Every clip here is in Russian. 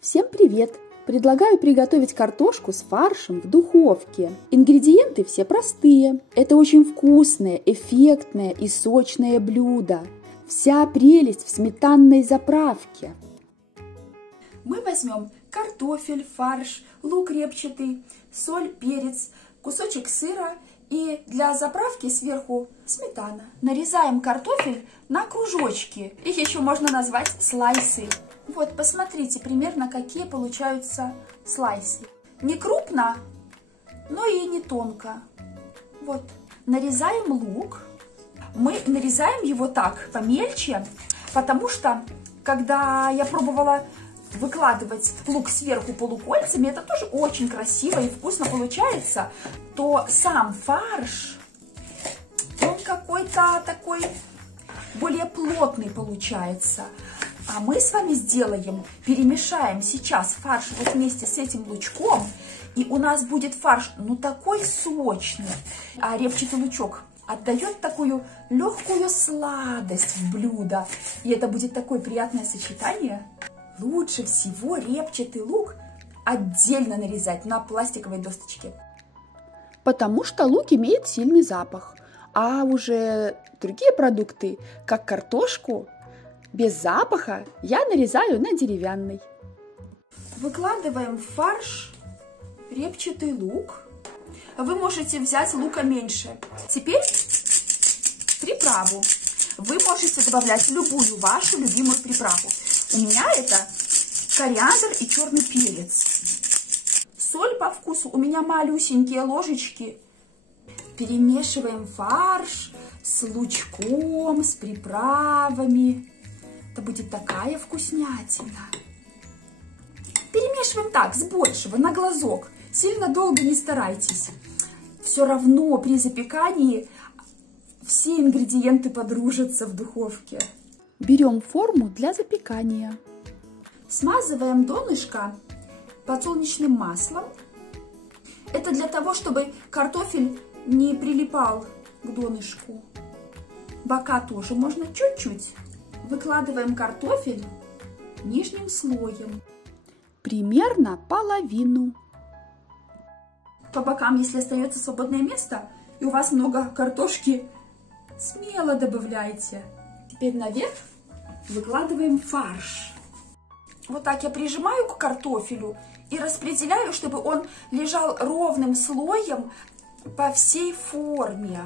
Всем привет! Предлагаю приготовить картошку с фаршем в духовке. Ингредиенты все простые. Это очень вкусное, эффектное и сочное блюдо. Вся прелесть в сметанной заправке. Мы возьмем картофель, фарш, лук репчатый, соль, перец, кусочек сыра и для заправки сверху сметана. Нарезаем картофель на кружочки. Их еще можно назвать слайсы. Вот, посмотрите примерно, какие получаются слайсы. Не крупно, но и не тонко. Вот, нарезаем лук. Мы нарезаем его так, помельче, потому что, когда я пробовала выкладывать лук сверху полукольцами, это тоже очень красиво и вкусно получается, то сам фарш, он какой-то такой более плотный получается. А мы с вами сделаем, перемешаем сейчас фарш вот вместе с этим лучком, и у нас будет фарш, ну, такой сочный. А репчатый лучок отдает такую легкую сладость в блюдо. И это будет такое приятное сочетание. Лучше всего репчатый лук отдельно нарезать на пластиковой досточке. Потому что лук имеет сильный запах. А уже другие продукты, как картошку, без запаха я нарезаю на деревянной. Выкладываем в фарш репчатый лук. Вы можете взять лука меньше. Теперь приправу. Вы можете добавлять любую вашу любимую приправу. У меня это кориандр и черный перец. Соль по вкусу. У меня малюсенькие ложечки. Перемешиваем фарш с лучком, с приправами. Это будет такая вкуснятина. Перемешиваем так, с большего, на глазок. Сильно долго не старайтесь. Все равно при запекании все ингредиенты подружатся в духовке. Берем форму для запекания. Смазываем донышко подсолнечным маслом. Это для того, чтобы картофель не прилипал к донышку. Бока тоже можно чуть-чуть. Выкладываем картофель нижним слоем. Примерно половину. По бокам, если остается свободное место, и у вас много картошки, смело добавляйте. Теперь наверх выкладываем фарш. Вот так я прижимаю к картофелю и распределяю, чтобы он лежал ровным слоем по всей форме.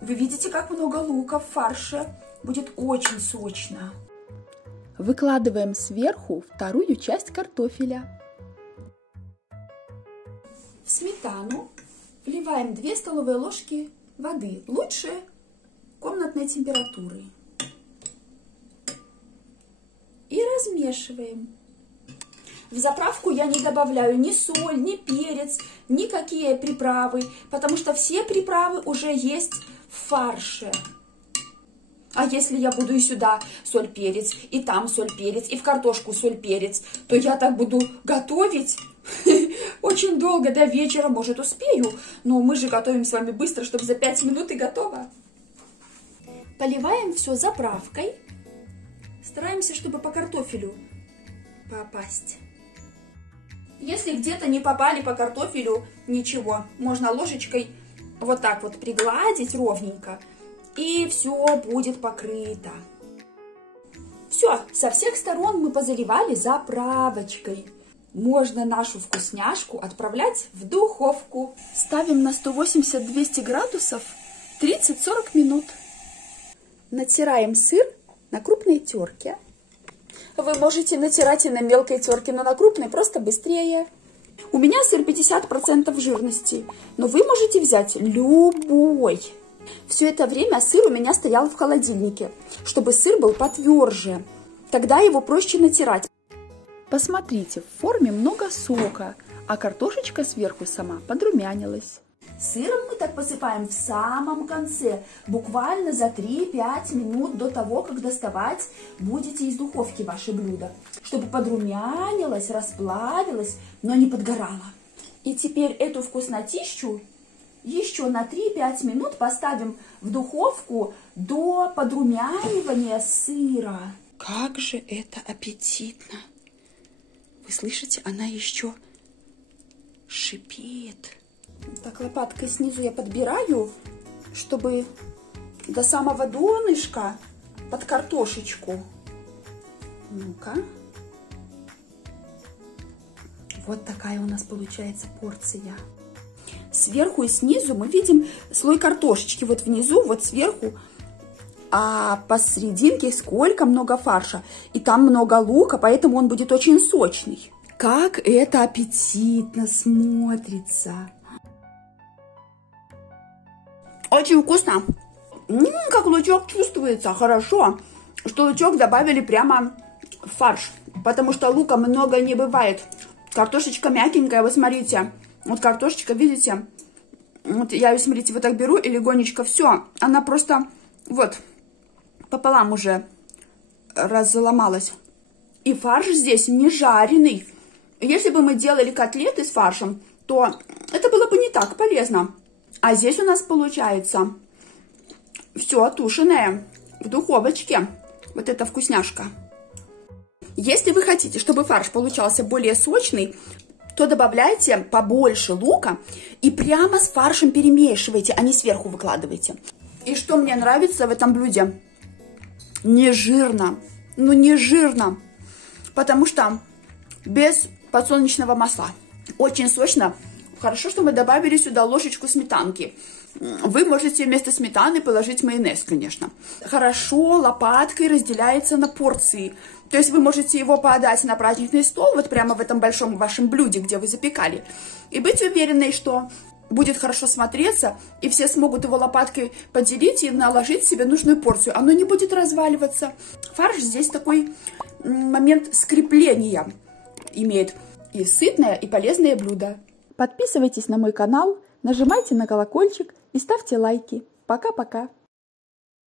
Вы видите, как много лука в фарше? Будет очень сочно. Выкладываем сверху вторую часть картофеля. В сметану вливаем 2 столовые ложки воды. Лучше комнатной температуры. И размешиваем. В заправку я не добавляю ни соль, ни перец, никакие приправы, потому что все приправы уже есть в фарше. А если я буду и сюда соль, перец, и там соль, перец, и в картошку соль, перец, то я так буду готовить очень долго, до вечера, может, успею. Но мы же готовим с вами быстро, чтобы за 5 минут и готово. Поливаем все заправкой. Стараемся, чтобы по картофелю попасть. Если где-то не попали по картофелю, ничего. Можно ложечкой вот так вот пригладить ровненько. И все будет покрыто. Все, со всех сторон мы позаливали заправочкой. Можно нашу вкусняшку отправлять в духовку. Ставим на 180-200 градусов 30-40 минут. Натираем сыр на крупной терке. Вы можете натирать и на мелкой терке, но на крупной просто быстрее. У меня сыр 50% жирности, но вы можете взять любой. Все это время сыр у меня стоял в холодильнике, чтобы сыр был потверже. Тогда его проще натирать. Посмотрите, в форме много сока, а картошечка сверху сама подрумянилась. Сыром мы так посыпаем в самом конце, буквально за 3-5 минут до того, как доставать будете из духовки ваше блюдо, чтобы подрумянилось, расплавилось, но не подгорало. И теперь эту вкуснотищу еще на 3-5 минут поставим в духовку до подрумянивания сыра. Как же это аппетитно! Вы Вы слышите, она еще шипит. Так, лопаткой снизу я подбираю, чтобы до самого донышка под картошечку. Ну-ка. Вот такая у нас получается порция. Сверху и снизу мы видим слой картошечки. Вот внизу, вот сверху. А посерединке сколько много фарша. И там много лука, поэтому он будет очень сочный. Как это аппетитно смотрится. Очень вкусно. Как лучок чувствуется. Хорошо, что лучок добавили прямо в фарш. Потому что лука много не бывает. Картошечка мягенькая, вот смотрите. Вот картошечка, видите? Вот я ее, смотрите, вот так беру и легонечко все. Она просто вот пополам уже разломалась. И фарш здесь не жареный. Если бы мы делали котлеты с фаршем, то это было бы не так полезно. А здесь у нас получается все тушеное в духовочке. Вот эта вкусняшка. Если вы хотите, чтобы фарш получался более сочный, то добавляйте побольше лука и прямо с фаршем перемешивайте, а не сверху выкладывайте. И что мне нравится в этом блюде? Не жирно. Ну не жирно. Потому что без подсолнечного масла. Очень сочно. Хорошо, что мы добавили сюда ложечку сметанки. Вы можете вместо сметаны положить майонез, конечно. Хорошо лопаткой разделяется на порции. То есть вы можете его подать на праздничный стол, вот прямо в этом большом вашем блюде, где вы запекали. И быть уверенной, что будет хорошо смотреться, и все смогут его лопаткой поделить и наложить себе нужную порцию. Оно не будет разваливаться. Фарш здесь такой момент скрепления имеет. И сытное, и полезное блюдо. Подписывайтесь на мой канал, нажимайте на колокольчик и ставьте лайки. Пока-пока!